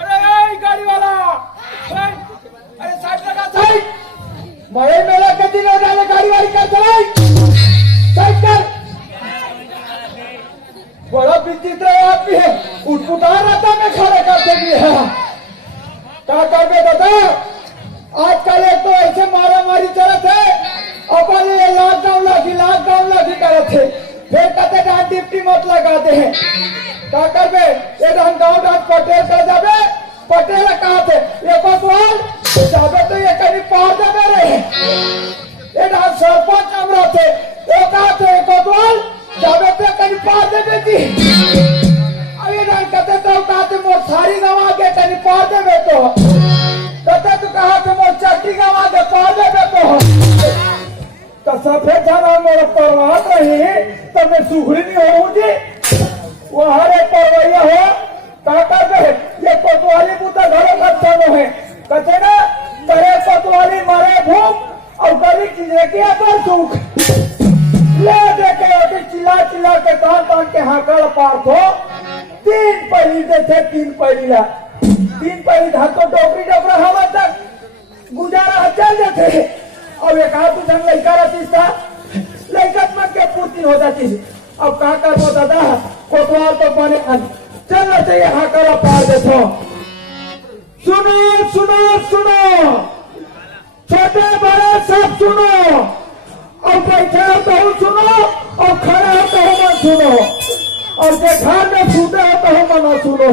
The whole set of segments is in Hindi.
अरे गाड़ी वाला, अरे साइड लगा साइड। बड़े मेला के दिन हो जाने गाड़ी वाली कर चलाई, साइड कर। बड़ा विचित्र आदमी है, उठपुटा रहता में खड़े करते भी है। क्या करके दादा, आजकल एक तो ऐसे मारा मारी चलत है, अपन ये लॉकडाउन लागी करत है, फिर कहते डांट डिप्टी मत लगाते हैं। क्या करबे, ये गाँव डांट पटेल कर जाबे, पटेल कहा थे ये कोतवाल जाबे तो ये कहीं पार देबे रे। ये डांट सरपंच हमरा थे, ये कहा थे कोतवाल जाबे तो कहीं पार देबे जी। अब ये डांट कहते तो कहा थे मोर सारी गंवा के कहीं पार देबे तो, कहते तो कहा थे मोर चट्टी गंवा के पार देबे तो सफेद जाना मेरा परवाह नहीं तो मैं सुहरी नहीं हूँ जी। वो हर एक परवैया हो क्या कर दे, ये कोतवाली पुता घरों का है कहते ना, करे कोतवाली मारे भूख और गली चीजें की अगर सुख ले देखे चिल्ला चिल्ला के कान के हाकड़ पार हो। तीन पहली देते, तीन पहली धातो डोकरी डोकरा हवा तक गुजारा चल जाते। अब एक हाथ उधर लड़का रहती था, लड़का मन के पूर्ति हो जाती। अब कहा कर वो दादा कोतवाल तो बने चलना चाहिए, हाकड़ा पार देखो। सुनो सुनो सुनो, छोटे बड़े सब सुनो, और बैठे हो तो सुनो, और खड़े हो तो मत सुनो, और घर में सूते हो तो मत सुनो।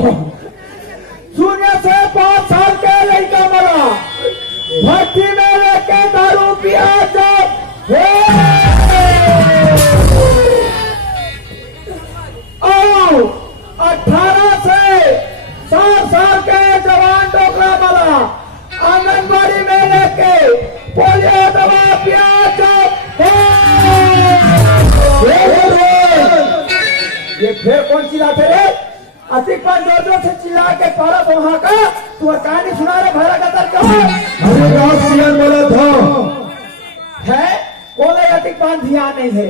शून्य से 5 साल के लड़का मरा, भट्टी में लेके दारू पिया जब 18 से 7 साल के जवान डोकरा वाला आंगनबाड़ी में लेके पोलियो दवा पिया जब ये फिर कौन चिल्लाते रे? अतिक पान जोर से चिल्ला के पारा वहां का तू कहानी सुना रहे भरा कतर क्यों? अरे रात सियान बोला था है बोले अतिक पान ध्यान नहीं है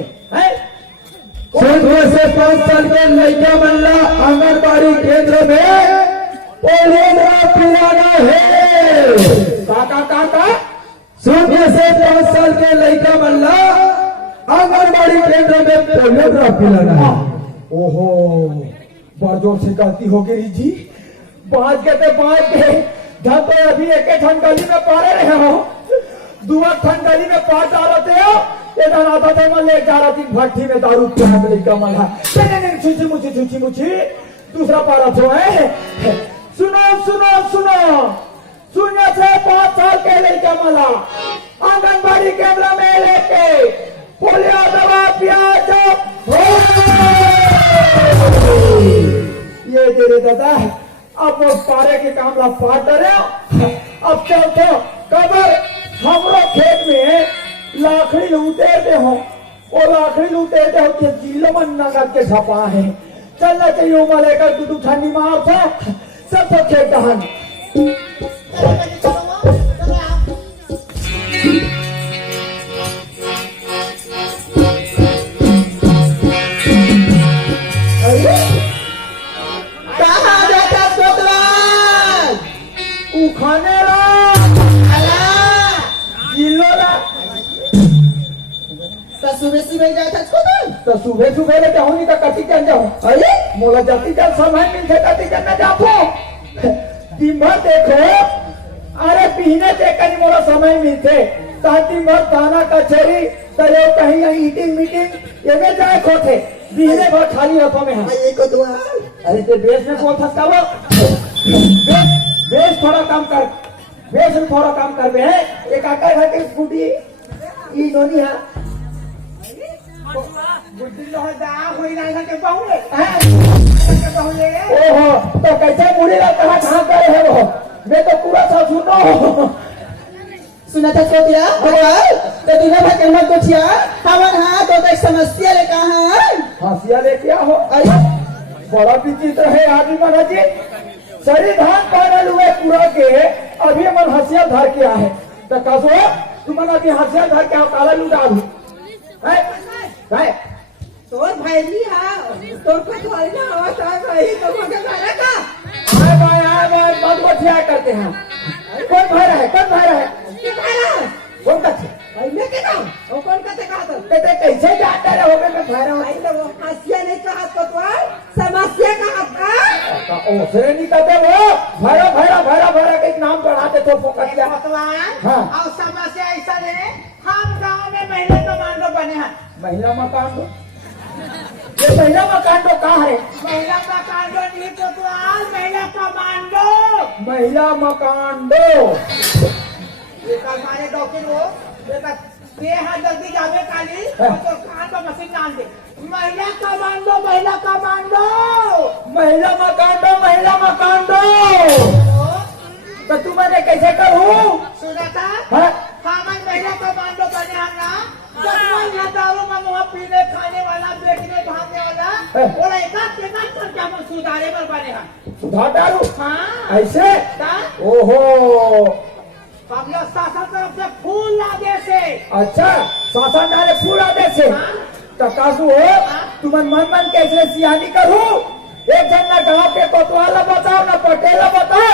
16 से 5 साल के लड़का मल्ला आंगनबाड़ी केंद्र में पोलियो दवा पिलाना है। काका 16 से 5 साल के लड़का मल्ला आंगनबाड़ी केंद्र में पोलियो दवा पिलाना है। ओहो बड़ जोर से गलती हो गई जी, बाज गए धन तो अभी एक ठन गली में पारे रहे हो, दुआ ठन गली में पार जा रहे हो, ये आता थे मैं ले जा रहा थी भट्टी में दारू पिया लड़का मल्ला। नहीं छुची मुची दूसरा पारा तो है। सुनो सुनो सुनो, 0 से 5 साल के लड़का मल्ला आंगनबाड़ी केंद्र में लेके पोलियो दवा पिया ये दे रे दादा। अब वो पारे के काम ला पार डरे, अब चलते कबर हमरो खेत में लाखड़ी लूटे दे हो, वो लाखड़ी लूटे दे हो कि जिलो मन नगद के छपा है। चलना चाहिए उमा लेकर दूध ठंडी मार था सब खेत दहन। खाने सुबह सुबह ले जाऊंगी तो कटी चल जाऊं। अरे मोला जाती चल समय मिलते कटी चलना जातो दिन भर देखो। अरे पीने से कहीं मोला समय मिलते दिन भर थाना कचहरी करे कहीं ईटिंग मीटिंग ये जाए खोते बिहने भर खाली रखो में। अरे ते बेस में बोल सकता वो बेस थोड़ा काम कर, बेस में थोड़ा काम कर बे है। एक आकर घर की स्कूटी ई नोनी है बुद्धि लोहदा होई ना के पाऊंगे ओहो तो कैसे मुड़ी ला कहां करे है वो मैं तो पूरा सब सुनो सुना था सोतिया तो दिन भर के मत कुछिया हवन हां तो एक समस्या ले कहां हंसिया ले क्या हो। अरे बड़ा विचित्र है आदमी महाराज जी, सरी धान पानल हुए पूरा के अभी मन हंसिया धर के आए तो कसो तुम अभी हंसिया धर के काला लुटा है तोर भैली है तोर पटवारी ना आवाज आ गई तो मगर गाना का आए भाई मत बचिया करते हैं। कौन भाई है के भाई कौन का थे भाई मैं के नाम ओ कौन कहते कहा तो कहते कैसे जाता रहे होगे मैं भाई भाई तो वो हंसिया नहीं कहा पटवार समस्या कहा था ओ सरे नहीं कहते वो भैरा के नाम चढ़ाते तो फोकस किया पटवार हाँ। और समस्या ऐसा है हम गांव में महिला कमांडो बने हैं महिला मकान ये महिला मकान तो कहाँ है महिला कमांडो नहीं पटवार महिला कमांडो महिला मकान दो ये हमारे डॉक्टर वो ये हाथ जल्दी जावे काली हाँ। तो कान पर मशीन डाल दे महिला कमांडो महिला कमांडो महिला मकान दो तो तू मैंने कैसे करूँ सुना था हाँ? हमारे महिला कमांडो बने हम ना जब हजारों में मुँह पीने खाने वाला बेचने भागने वाला हाँ। बोला एक करके हम सुधारे पर बने हैं सुधार दारू हाँ ऐसे ता? ओहो हम लोग शासन तरफ से फूल लादे से अच्छा शासन डाले फूल आदे से हाँ? तो कासू हो तुम मन कैसे सियानी करूँ एक जन ना गाँव के कोतवाल बताओ ना पटेल बताओ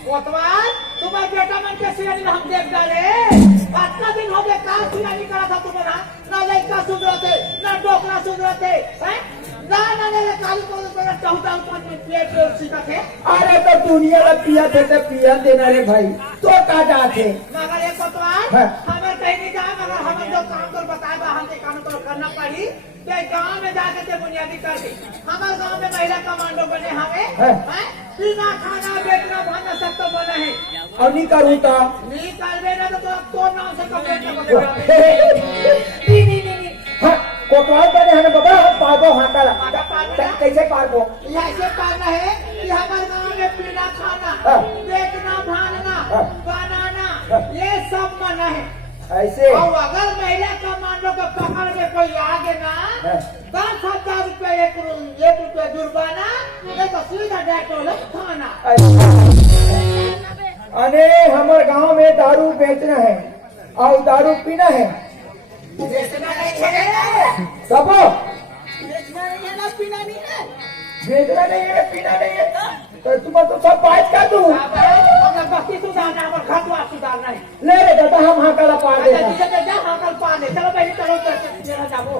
कोतवाल तुम्हारे बेटा मन के सियानी हम देख डाले इतना दिन हो गए कहाँ सियानी करा था तुम्हारा ना लड़का सुधरते ना डोकरा सुधरते ना काली को चौथा प्लेट सीखा थे अरे तो दुनिया का पिया थे तो पिया देना रे भाई तो का जाते मगर एक कोतवाल हाँ। हमें कहीं नहीं जाए मगर हमें जो काम कर बताया हमसे काम तो करना पड़ी तो गांव में जाकर के बुनियादी कर दी हमारे गांव में महिला कमांडो बने हमें हाँ। पीना खाना बेचना भाना सब तो बना है और नहीं करूँ तो नहीं कर देना तो नाम से नहीं हाँ कोतवाल बने हमें बाबा हम पागो हाथाला पागो कैसे पागो ऐसे पालना है कि हमारे गांव में पीना खाना हाँ। बेचना भागना हाँ। बनाना हाँ। ये सब मना है ऐसे और अगर महिला कमांडो को पकड़ में कोई आ गए ना हाँ। 10,000 रुपये एक रुपया जुर्माना नहीं तो सीधा डेटोल थाना अरे हमारे गांव में दारू बेचना है और दारू पीना है बेचना नहीं है सब बेचना नहीं है ना पीना नहीं है बेचना नहीं है पीना नहीं है तो तुम तो सब बात कर दूं हम बस्ती सुधारना है घटवा सुधारना है ले रे दादा हम हाँ कल पा देगा हाँ कल पा दे चलो पहले चलो जाओ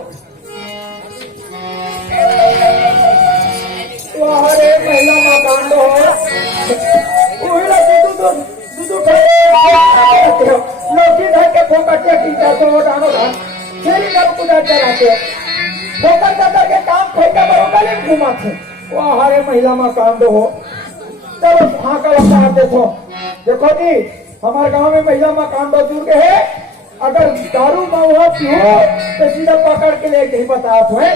अरे महिला मकान दो लौकी धर के फोकटिया टीचर तो डालो धान छेरी कर पूजा चलाते फोकट के काम फेंका बरोबर ही घुमाते हरे महिला मकान दो हो चलो हाँ कल अपना देखो जी हमारे गांव में महिला मकान दो दूर के है अगर दारू महुआ पियो तो सीधा पकड़ के ले कहीं बता तो है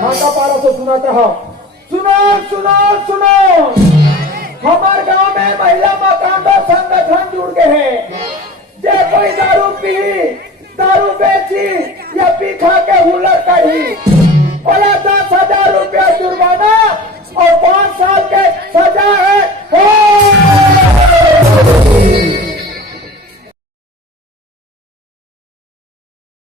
हाँ का पारा तो सुनाता है सुनो सुनो सुनो हमारे गांव में महिला मकान दो संगठन जुड़ के है जे कोई दारू पी दारू बेची या पी खा के